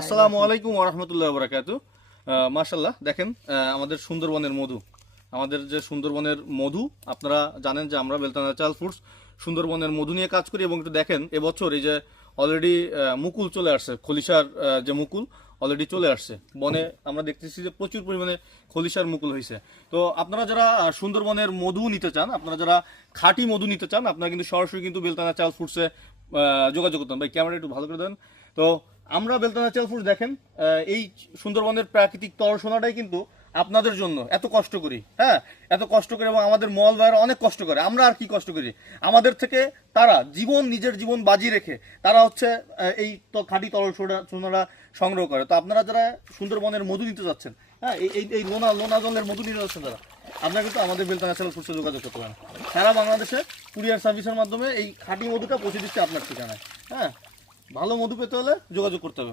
আসসালামু আলাইকুম ওয়া রাহমাতুল্লাহি ওয়া বারাকাতুহু। মাশাআল্লাহ, দেখেন আমাদের সুন্দরবনের মধু, আমাদের যে সুন্দরবনের মধু, আপনারা জানেন যে আমরা বেলতা ন্যাচারাল ফুডস সুন্দরবনের মধু নিয়ে কাজ করি। এবং একটু দেখেন এবছর এই যে অলরেডি মুকুল চলে আসছে, খলিশার যে মুকুল অলরেডি চলে আসছে বনে। আমরা দেখতেছি যে প্রচুর পরিমাণে খলিশার মুকুল হয়েছে। তো আপনারা যারা সুন্দরবনের মধু নিতে চান, আপনারা যারা খাঁটি মধু নিতে চান, আপনারা কিন্তু সরাসরি কিন্তু বেলতা ন্যাচারাল ফুডসে যোগাযোগ করতেন। ভাই ক্যামেরা একটু ভালো করে দেন। তো আমরা বেলতা ন্যাচারাল ফুডস দেখেন এই সুন্দরবনের প্রাকৃতিক তরল সোনাটাই কিন্তু আপনাদের জন্য এত কষ্ট করি, হ্যাঁ, এত কষ্ট করে, এবং আমাদের মল ভাইয়েরা অনেক কষ্ট করে। আমরা আর কি কষ্ট করি, আমাদের থেকে তারা নিজের জীবন বাজি রেখে তারা হচ্ছে এই খাঁটি তরল সোনাটা সংগ্রহ করে। তো আপনারা যারা সুন্দরবনের মধু নিতে যাচ্ছেন, হ্যাঁ, এই লোনা জলের মধু নিতে যাচ্ছেন যারা, আপনারা কিন্তু আমাদের বেলতা ন্যাচারাল ফুডসে যোগাযোগ করতে পারেন। সারা বাংলাদেশে কুরিয়ার সার্ভিসের মাধ্যমে এই খাঁটি মধুটা পৌঁছে দিচ্ছে আপনার ঠিকানায়। হ্যাঁ, ভালো মধু পেতে হলে যোগাযোগ করতে হবে।